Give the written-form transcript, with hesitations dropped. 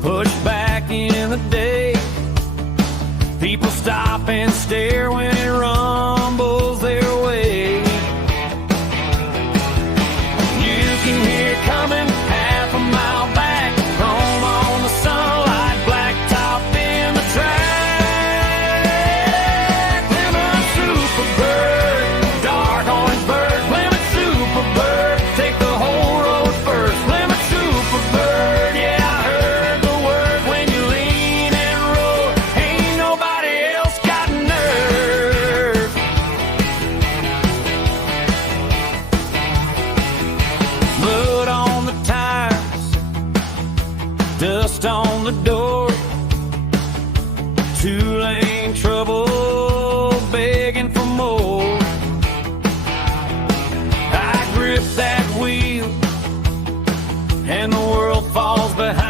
pushed back in the day. People stop and stare when it rumbles their way. You can hear it coming half a mile back. Chrome on the sunlight, blacktop in the track. Plymouth Superbird, dark orange bird. Plymouth Superbird, take the whole road first. Plymouth Superbird, yeah, I heard the word when you lean and roar. Ain't nobody else got nerve. Mud on the tires, dust on the door. Two-lane trouble, begging for more. I grip that wheel, and the world falls behind.